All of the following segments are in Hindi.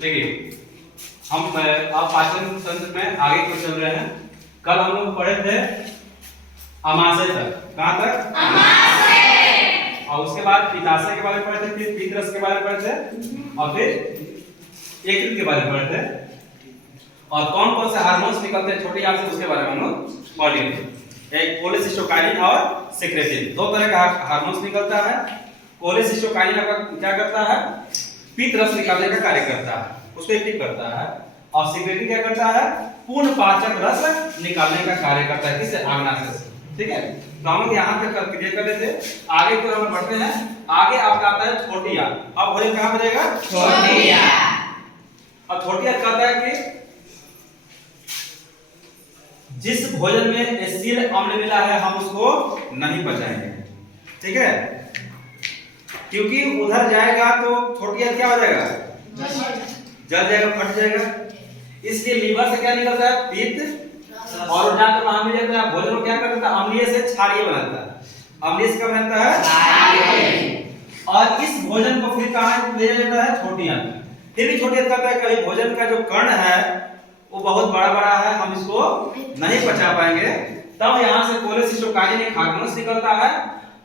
देखिए हम आप पाचन तंत्र में आगे को चल रहे हैं। कल हम लोग पढ़े थे अमाशय तक। कहाँ तक? अमाशय। और उसके बाद पित्ताशय के बारे में पढ़े थे, फिर पित्तरस के बारे में पढ़े थे और फिर यकृत के बारे में पढ़े थे। और कौन कौन से हार्मोन्स निकलते हैं छोटी आंत से उसके बारे में हम लोग पढ़ लिए थे। एक कोलेसिस्टोकाइनिन और सेक्रेटिन, दो तरह का हार्मोन्स निकलता है। कोलेसिस्टोकाइनिन आपका क्या करता है? पित्त रस निकालने का कार्य करता है, उसको एक्टिव करता है। और सेक्रेटिन क्या करता है? पूर्ण पाचक रस निकालने का कार्य करता है। किससे? अग्नाशय से। ठीक है, तो हम लोग यहाँ तक क्लियर कर लेते हैं। आगे को हम बढ़ते हैं। आगे आपका आता है छोटी आंत। अब भोजन कहाँ पर जाएगा? छोटी आंत। अब छोटी आंत कहता है कि जिस भोजन में एसिड अम्ल मिला है हम उसको नहीं पचाएंगे। ठीक है, क्योंकि उधर जाएगा तो छोटी आंत क्या हो जाएगा? जल जाएगा, फट जाएगा। इसलिए लीवर से क्या निकलता है? पित्त। और जाकर वहां मिल जाता है भोजन को क्या करता है? अम्लीय से क्षारीय बनाता है। अम्लीय से क्या बनाता है? क्षारीय। और इस भोजन को फिर कहां ले जाता है? छोटी आंत। फिर भी छोटी आंत कहता है कि भोजन का जो कण है वो बहुत बड़ा बड़ा है, हम इसको नहीं पचा पाएंगे। तब यहाँ से कोलेसिस्टोकाइनिन एक हार्मोन निकलता है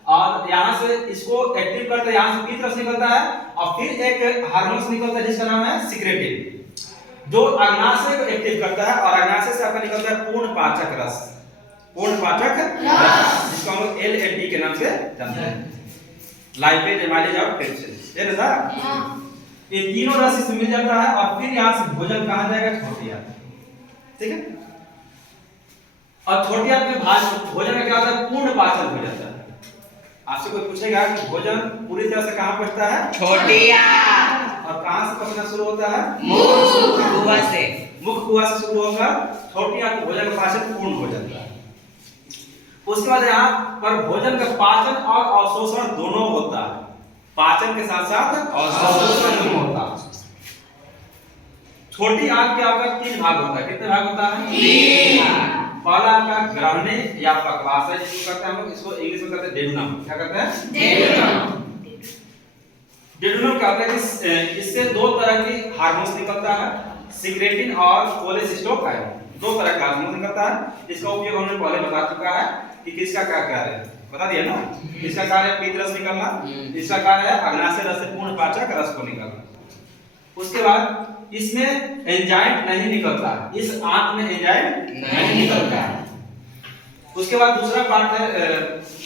और यहाँ से इसको एक्टिव करता है, यहाँ से पित्त रस निकलता है और फिर एक हार्मोन निकलता है जिसका नाम है सेक्रेटिन, जो अग्नाशय को एक्टिव करता है। और अग्नाशय से आपका निकलता है पूर्ण पाचक रस। पूर्ण पाचक रस जिसको हम लोग एलएलडी के नाम से जानते हैं, लाइपेज, एमाइलेज और ट्रिप्सिन। ये ना ये तीनों रस इसमें मिल जाता है और फिर यहाँ से भोजन कहाँ जाएगा? छोटी आंत। ठीक है, और छोटी आंत में भोजन का क्या होता है? पूर्ण पाचन हो जाता है। आपसे कोई पूछेगा कि भोजन पूरी तरह से कहाँ पचता है? छोटी आंत। और कहाँ से पचना शुरू होता है? मुख कुआ से। मुख कुआ से शुरू होकर छोटी आंत भोजन का पाचन पूर्ण हो जाता है। उसके बाद यहाँ पर भोजन का पाचन और अवशोषण दोनों होता है। पाचन के साथ साथ अवशोषण दोनों होता है। छोटी आंत के आपका 3 भाग होता है। कितने भाग होता है? 3। पहला आपका ग्रहणी या पक्वाशय जिसको कहते हैं हम लोग, इसको इंग्लिश में कहते हैं डेडुनम। क्या कहते हैं? डेडुनम। डेडुनम क्या होता है कि इससे 2 तरह की हार्मोन्स निकलता है, सेक्रेटिन और कोलेसिस्टोकाइनिन। 2 तरह का हार्मोन निकलता है। इसका उपयोग हमने पहले बता चुका है कि किसका क्या कार्य है, बता दिया ना। इसका कार्य है पित्त रस निकालना, इसका कार्य है अग्नाशय रस से पूर्ण पाचक रस को निकालना। उसके बाद इसमें एंजाइम नहीं निकलता, इस आंत में एंजाइम नहीं निकलता। उसके बाद दूसरा पार्ट है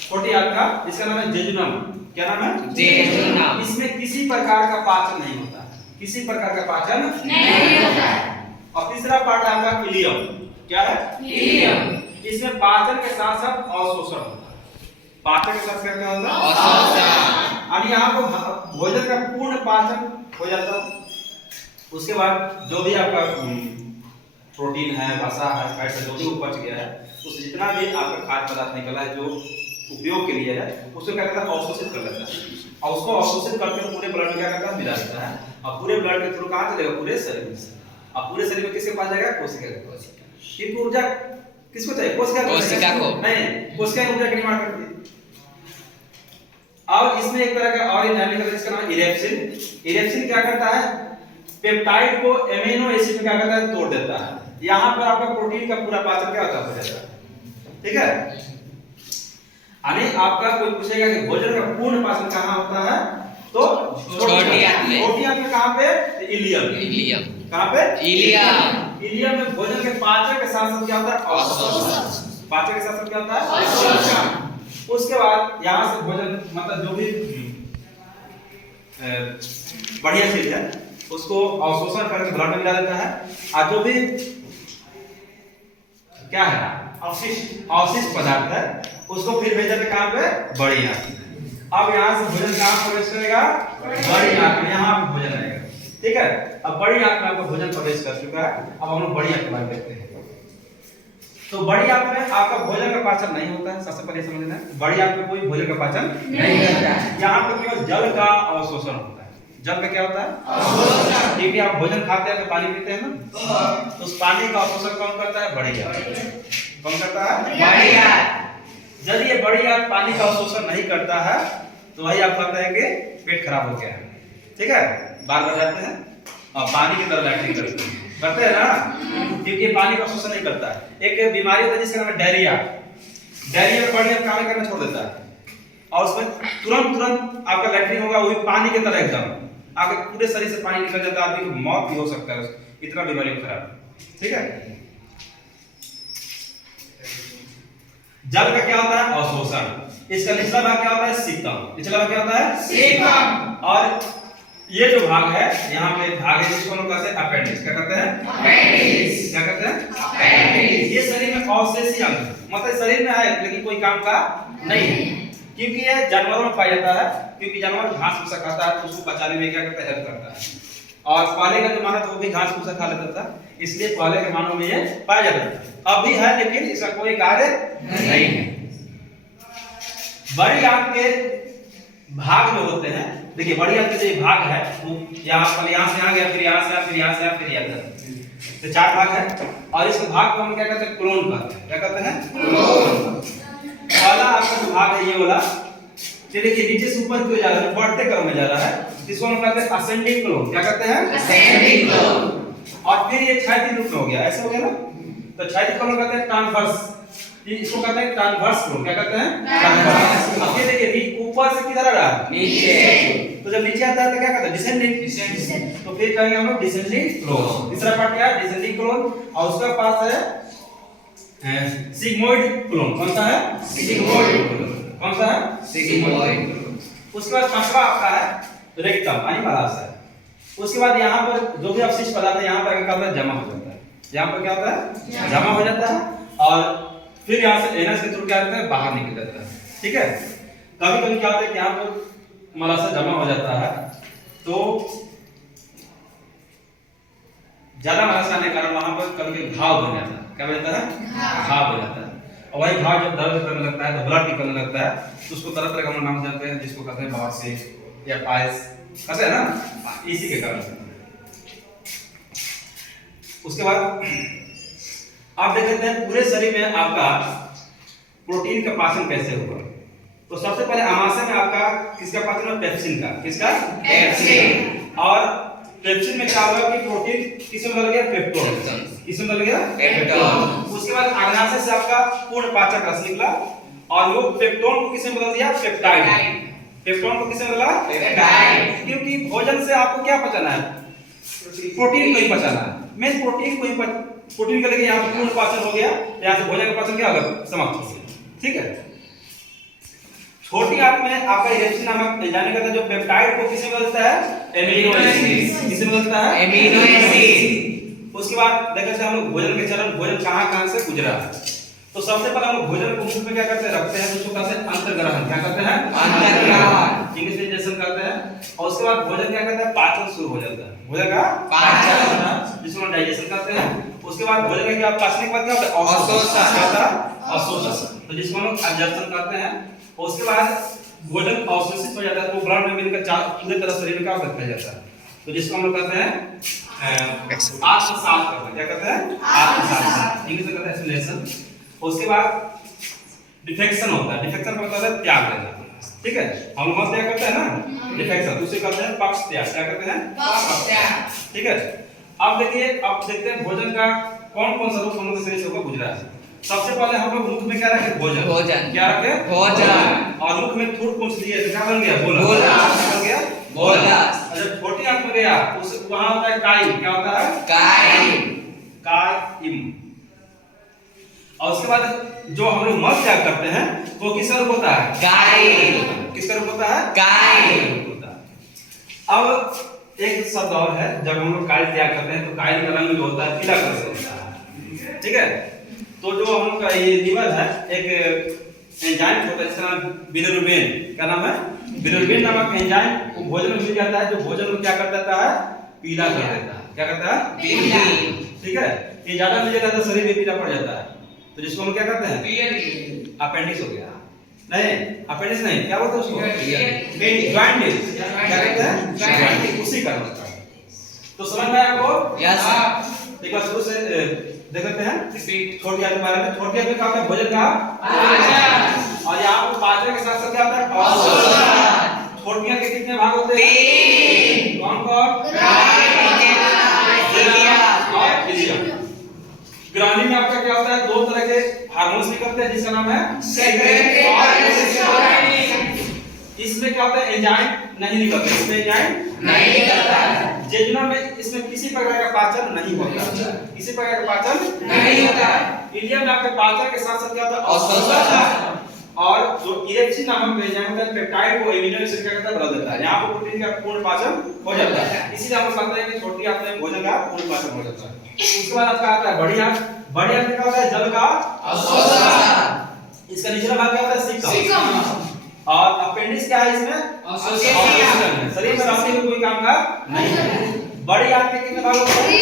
छोटी आंत का, जिसका नाम है जेजुनम। क्या नाम है? जेजुनम। इसमें किसी प्रकार का पाचन नहीं होता, किसी प्रकार का पाचन नहीं होता। और तीसरा पार्ट है आपका इलियम। क्या है? इलियम। इसमें पाचन के साथ साथ अवशोषण होता है। पाचन के साथ क्या होता है? अवशोषण। और यहाँ को भोजन का पूर्ण पाचन हो जाता है। उसके बाद जो भी आपका प्रोटीन है, वसा है, फैट है, जो भी उपज गया है, उससे जितना भी आपका खाद्य पदार्थ निकला है जो उपयोग के लिए है, उसको क्या करता है? अवशोषित कर लेता है। और उसको अवशोषित करके पूरे ब्लड में क्या करता है? मिला देता है। और पूरे ब्लड के थ्रू कहाँ चलेगा? पूरे शरीर में से। और पूरे शरीर में किसके पास जाएगा? कोशिका के पास। किंतु ऊर्जा किसको चाहिए? कोशिका को। नहीं, कोशिका ऊर्जा का निर्माण करती है। और इसमें एक तरह का और एंजाइम निकलता है जिसका नाम है इरेप्सिन। इरेप्सिन क्या करता है? पेप्टाइड को एमिनो एसिड में क्या करता है? तोड़ देता है। यहाँ पर आपका प्रोटीन का पूरा पाचन क्या होता है? हो जाता है। ठीक है, यानी आपका कोई पूछेगा कि भोजन का पूर्ण पाचन कहाँ होता है, तो छोटी आंत में। छोटी आंत में कहाँ पे? इलियम। इलियम कहाँ पे? इलियम। इलियम में भोजन के पाचन के साथ साथ क्या होता है? अवशोषण। पाचन के साथ साथ क्या होता है? अवशोषण। उसके बाद यहाँ से भोजन मतलब जो भी बढ़िया चीज है उसको अवशोषण करके ब्लड में मिला देता है। और जो भी क्या है? अवशिष्ट पदार्थ है उसको फिर भेज देते कहाँ पे? बड़ी आंत। अब यहाँ से भोजन कहाँ प्रवेश करेगा? बड़ी आंत में। यहाँ पे भोजन आएगा। ठीक है, अब बड़ी आंत में आपका भोजन प्रवेश कर चुका है। अब हम लोग बड़ी आंत के बारे में देखते हैं। तो बड़ी आंत में आपका भोजन का पाचन नहीं होता है। सबसे पहले समझना है, बड़ी आंत में कोई भोजन का पाचन नहीं होता है। यहाँ पे केवल जल का अवशोषण होता है। जल का क्या होता है? अवशोषण। ठीक है, आप भोजन खाते हैं तो पानी पीते हैं ना, तो उस पानी का अवशोषण कौन करता है? बड़ी आंत। कौन करता है? बड़ी आंत। यदि ये बड़ी आंत पानी का अवशोषण नहीं करता है तो वही आप कहते हैं कि पेट खराब हो गया है। ठीक है, बार बार जाते हैं और पानी की तरह लैट्रिन करते हैं ना, क्योंकि पानी का शोषण नहीं करता है। एक बीमारी होती है जिसका नाम है डायरिया। डायरिया में बढ़िया काम करना छोड़ देता है और उसमें तुरंत आपका लैट्रिन होगा, वो भी पानी की तरह एकदम आपके पूरे शरीर से पानी निकल जाता है, आदमी की मौत भी हो सकता है, इतना बीमारी खराब। ठीक है, जल का क्या होता है? अवशोषण। इसका निचला भाग क्या होता है? सीकम। निचला भाग क्या होता है? सीकम। और ये जो भाग है, यहाँ पे भाग है जिसको हम कहते हैं अपेंडिक्स। क्या कहते हैं? अपेंडिक्स। क्या कहते हैं? अपेंडिक्स। ये शरीर में अवशेषी अंग है, मतलब शरीर में है लेकिन कोई काम का नहीं है, क्योंकि ये जानवरों में पाया जाता है, क्योंकि जानवर घास भूसा खाता है तो उसको पचाने में क्या करता है? हेल्प करता है। और पहले का जमाना तो वो भी घास भूसा खा लेता था, इसलिए पहले के मानव में ये पाया जाता था। अब भी है लेकिन इसका कोई कार्य नहीं है। बड़ी आंत के भाग जो होते हैं, देखिए बड़ी आंत के जो भाग है वो यहाँ से आ गया, फिर यहाँ से आ, फिर यहाँ से आ, फिर यहाँ तक, तो 4 भाग है। और इस भाग को हम क्या कहते हैं? क्लोन कहते हैं। क्या कहते हैं? क्लोन। पहला आपका जो भाग है ये वाला, ये देखिए नीचे से ऊपर क्यों जा रहा है? बढ़ते क्रम में जा रहा है, इसको हम कहते हैं असेंडिंग क्लोन। क्या कहते हैं? Ascending clone. और फिर ये क्षैतिज रूप में हो गया, ऐसे हो गया ना, तो क्षैतिज क्लोन कहते हैं ट्रांसवर्स, इसको कहते हैं ट्रांसवर्स क्लोन। क्या कहते हैं? ट्रांसवर्स। अब ये देखिए ऊपर से किधर आ रहा है? नीचे। तो जब नीचे आता है तो क्या कहते हैं? डिसेंडिंग। तो फिर कहेंगे हम लोग डिसेंडिंग क्लोन। तीसरा पार्ट क्या है? Descending clone. और उसके पास है सिग्मोइड क्लोन। कौन सा है? Sigmoid clone. कौन सा है? सिग्मोइड। उसके बाद पांचवा आपका है रेक्टम, यानी मलाशय। उसके बाद यहाँ पर जो भी अवशिष्ट पदार्थ है यहाँ पर क्या होता है? जमा हो जाता है। यहाँ पर क्या होता है? जमा हो जाता है और फिर यहाँ से एनस के थ्रू क्या होता है? बाहर निकल जाता है। ठीक है, कभी कभी क्या होता है कि यहाँ पर मलाशय जमा हो जाता है, तो ज्यादा मलाशय आने के कारण वहां पर कभी घाव बन जाता है। क्या बन जाता है? घाव बन जाता है। और वही घाव जब दर्द करने लगता है तो ब्लड निकलने लगता है, तो उसको तरह तरह का नाम जानते हैं, जिसको कहते हैं बवासीर या पायल्स, कहते हैं ना, इसी के कारण। उसके बाद आप देख लेते हैं पूरे शरीर में आपका प्रोटीन का पाचन कैसे होगा। तो सबसे पहले आमाशय में आपका किसका पाचन है? पेप्सिन का। किसका? पेप्सिन। और पेप्सिन में क्या होगा कि प्रोटीन किसमें बदल गया? पेप्टोन। किसमें बदल गया? पेप्टोन। उसके बाद अग्नाशय से आपका पूर्ण पाचक रस निकला और वो पेप्टोन को किसमें बदल दिया? पेप्टाइड। पेप्टोन को किसमें बदला? पेप्टाइड। क्योंकि भोजन से आपको क्या पचाना है? प्रोटीन को ही पचाना है, मेन प्रोटीन को ही प्रोटीन का देखिए यहाँ पूर्ण पाचन हो गया, यहाँ से भोजन का पाचन क्या होगा? समाप्त हो गया। ठीक है, छोटी आंत में आपका इरेप्सिन नामक एंजाइम का जो पेप्टाइड को किसमें बदलता है? Amino acid. किसमें बदलता है? Amino acid. उसके बाद देखते हैं हम लोग भोजन के चरण, भोजन कहां से गुजरा। तो सबसे पहले हम लोग भोजन को मुंह में क्या करते हैं? रखते हैं, उसको कहते हैं अंतर्ग्रहण। क्या करते हैं? अंतर्ग्रहण। इंग्लिश में डाइजेशन करते हैं। और उसके बाद भोजन क्या करता है? पाचन शुरू हो जाता है। भोजन का पाचन, जिसको हम डाइजेशन करते हैं। उसके बाद भोजन का क्या पाचन के बाद क्या होता है? अवशोषण। अवशोषण, तो जिसको हम लोग एब्जॉर्प्शन करते हैं। उसके बाद भोजन अवशोषित हो जाता है, वो ब्लड में मिलकर पूरे तरह शरीर में क्या फैल जाता है, तो जिसको हम लोग कहते हैं आत्मसात करना। क्या कहते हैं? आत्मसात, इंग्लिश में कहते हैं एसिमिलेशन। उसके बाद डिफेक्शन होता है। डिफेक्शन का मतलब है त्याग लेना। ठीक है, हम लोग क्या करते हैं ना, डिफेक्शन, दूसरे कहते हैं पक्ष त्याग। क्या कहते हैं? पक्ष त्याग। ठीक है, अब देखिए, अब देखते हैं भोजन का कौन कौन सा रूप हम लोग शरीर से होकर गुजरा है। सबसे पहले हम लोग मुख में क्या रखे? भोजन। भोजन क्या रखे? भोजन। और मुख में थूक पूछ लिए तो क्या बन गया? बोला। बन गया बोला। जब छोटी आंत में गया उस वहां होता है काई। क्या होता है? काई। काइम। और उसके बाद जो हम लोग मल त्याग करते हैं वो किसका रूप होता है? काई। किसका रूप होता है? काई। अब एक शब्द और है, जब हम लोग काई त्याग करते हैं तो काई का रंग जो होता है पीला कलर का होता है। ठीक है, तो जो हम लोग का ये लीवर है, एक एंजाइम होता है जिसका नाम बिलिरुबिन। क्या नाम है? बिलिरुबिन नामक एंजाइम वो भोजन में मिल जाता है, जो भोजन को क्या कर देता है? पीला कर देता है। क्या करता है? पीला। ठीक है, ये ज्यादा मिल जाता है तो शरीर में पीला पड़ जाता है, तो जिसको हम क्या कहते हैं? अपेंडिक्स हो गया। नहीं, अपेंडिक्स नहीं, क्या बोलते हैं उसको? जॉइंटिस। क्या कहते हैं? जॉइंटिस, उसी का मतलब है। तो समझ में आया आपको? यस। एक बार शुरू से देख लेते हैं छोटी आंत के बारे में। छोटी आंत में क्या होता है? भोजन का पाचन। और यहाँ पर पाचन के साथ साथ क्या होता है? अवशोषण। छोटी आंत के कितने भाग होते हैं? 3। कौन कौन? ग्रानी में आपका क्या होता है, दो तरह के हार्मोन्स निकलते हैं जिसका नाम है सेक्रेटरी और सेक्रेटरी। इसमें क्या होता है, एंजाइम नहीं निकलते, इसमें एंजाइम नहीं निकलता है। जेजुना में इसमें किसी प्रकार का पाचन नहीं होता, किसी प्रकार का पाचन नहीं होता है। इलिया में आपके पाचन के साथ साथ क्या होता है, अवशोषण और जो इरेक्सिन नामक एंजाइम होता है पेप्टाइड को एमिनो एसिड का कहता बदल देता है। यहां पर प्रोटीन का पूर्ण पाचन हो जाता है, इसीलिए हम कहते हैं कि छोटी आंत में भोजन का पूर्ण पाचन हो जाता है। उसके बाद आपका आता है बड़ी आंत। बड़ी आंत में क्या होता है, जल का अवशोषण। इसका निचला भाग क्या होता है, सीकम। और अपेंडिक्स क्या है इसमें, अवशोषण। शरीर में रहने में कोई काम का नहीं है। बड़ी आंत के कितने भाग होते हैं,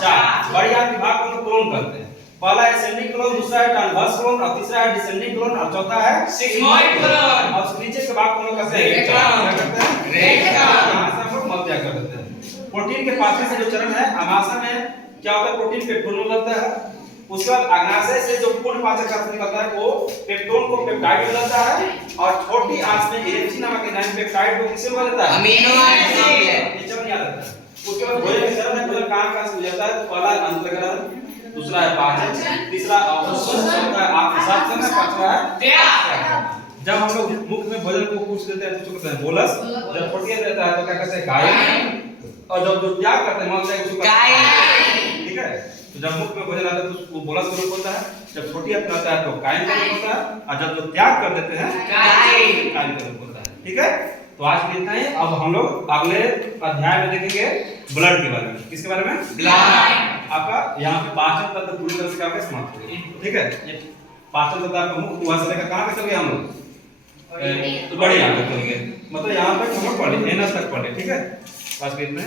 चार। बड़ी आंत के भाग को कोलन कहते हैं। पहला है असेंडिंग कोलन, दूसरा है ट्रांसवर्स कोलन और तीसरा है डिसेंडिंग कोलन और चौथा है सिग्मोइड कोलन। और नीचे के भाग को लोग कहते हैं रेक्टम। यहां से हम लोग मध्य कर देते हैं। प्रोटीन के पाचन से जो चरण है, आमाशय में क्या होता है, प्रोटीन पेप्टोन में लगता है। उसके बाद अग्नाशय से जो पूर्ण पाचन का निकलता है वो पेप्टोन को पेप्टाइड में बदलता है और छोटी आंत में इरेक्सिन नामक एंजाइम पेप्टाइड को किससे बदलता है, अमीनो एसिड। ये चरण याद रखना है। उसके बाद भोजन के चरण में भोजन कहां से हो जाता है, पहला है अंतर्ग्रहण, दूसरा है पाचन, तीसरा अवशोषण, चौथा है आत्मसात, पांचवा है त्याग। जब हम लोग मुख में भोजन को कुछ देते हैं तो उसको कहते हैं बोलस। जब छोटी देता है तो क्या कहते हैं, गायन। और जब जो त्याग करते हैं मतलब उसको गायन। ठीक है, तो जब मुख में भोजन आता है तो उसको बोलस का रूप होता है, जब छोटी आता है तो गायन का रूप होता है और जब जो त्याग कर देते हैं गायन का रूप होता है। ठीक है, तो आज के इतना ही। अब हम लोग अगले अध्याय में देखेंगे ब्लड के बारे में। किसके बारे में, ब्लड। आपका यहाँ पे पाचन तंत्र पूरी तरह से क्या होगा, समाप्त हो गया। ठीक है, ये पाचन तंत्र आपका मुख्य वहां से लेकर कहां तक चल गए हम लोग, तो बड़ी आंत तक चल गए, मतलब यहाँ तक हम लोग पढ़े, एनस तक पढ़े। ठीक है, आज के इतना